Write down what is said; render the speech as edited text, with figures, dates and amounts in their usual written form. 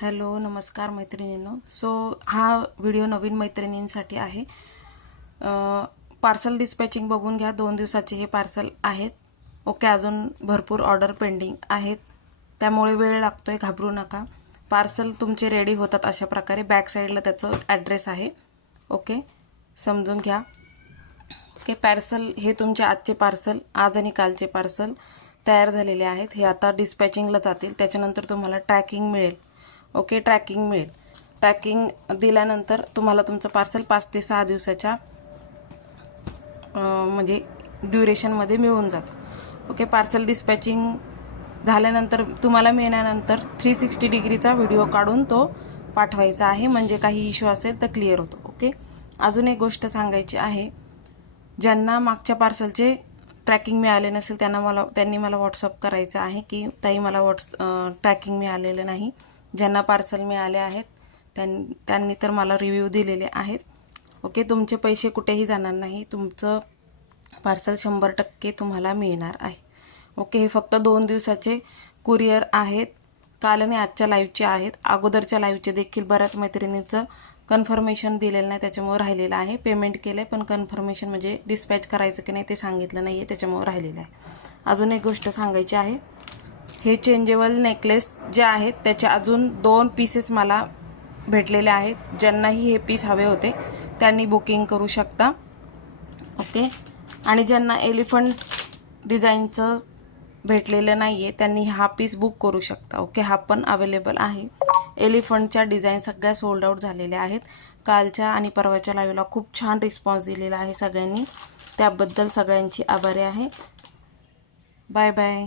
Hello नमस्कार मैत्रिणींनो. हा व्हिडिओ नवीन मैत्रिणींसाठी आहे. पार्सल डिस्पॅचिंग बघून घ्या. 2 दिवसाचे हे पार्सल आहेत. ओके, अजून भरपूर ऑर्डर पेंडिंग आहेत, त्यामुळे वेळ लागतोय, घाबरू नका. पार्सल तुमचे रेडी होतात अशा प्रकारे. बॅक साईडला त्याचं ॲड्रेस आहे. ओके, समजून घ्या. ओके, पार्सल हे तुमचे आजचे पार्सल, आज आणि कालचे पार्सल तयार झालेले आहेत. हे आता डिस्पॅचिंगला जातील. त्याच्यानंतर तुम्हाला ट्रॅकिंग मिळेल. ओके, ट्रॅकिंग मिळेल. ट्रॅकिंग दिल्यानंतर तुम्हाला तुमचं पार्सल 5 ते 6 दिवसाच्या म्हणजे ड्युरेशनमध्ये मिळून जातं. ओके, पार्सल डिस्पॅचिंग झाल्यानंतर तुम्हाला मिळाल्यानंतर 360 डिग्रीचा व्हिडिओ काढून तो पाठवायचा आहे, म्हणजे काही इश्यू असेल तर क्लिअर होतो. ओके, अजून एक गोष्ट सांगायची आहे. ज्यांना मागच्या पार्सलचे ट्रॅकिंग मिळाले नसेल त्यांनी मला व्हॉट्सअप करायचं आहे की ताई मला ट्रॅकिंग मिळालेलं नाही. ज्यांना पार्सल मिळाले आहेत त्यांनी तर मला रिव्ह्यू दिलेले आहेत. ओके, तुमचे पैसे कुठेही जाणार नाही. तुमचं पार्सल 100% तुम्हाला मिळणार आहे. ओके, हे फक्त 2 दिवसाचे कुरिअर आहेत. काल आणि आजच्या लाईव्हचे आहेत. अगोदरच्या लाईव्हचे देखील बऱ्याच मैत्रिणींचं कन्फर्मेशन दिलेलं नाही, त्याच्यामुळे राहिलेलं आहे. पेमेंट केलं आहे पण कन्फर्मेशन म्हणजे डिस्पॅच करायचं की नाही ते सांगितलं नाही आहे, त्याच्यामुळे राहिलेलं आहे. अजून एक गोष्ट सांगायची आहे. हे चेंजेबल नेकलेस जे आहेत त्याचे अजून 2 पीसेस मला भेटलेले आहेत. ज्यांनाही हे पीस हवे होते त्यांनी बुकिंग करू शकता. ओके, आणि ज्यांना एलिफंट डिझाईनचं भेटलेलं नाही आहे त्यांनी हा पीस बुक करू शकता. ओके, हा पण अवेलेबल आहे. एलिफंटच्या डिझाईन सगळ्या सोल्ड आउट झालेल्या आहेत. कालच्या आणि परवाच्या लाईव्हला खूप छान रिस्पॉन्स दिलेला आहे सगळ्यांनी. त्याबद्दल सगळ्यांची आभारी आहे. Bye bye.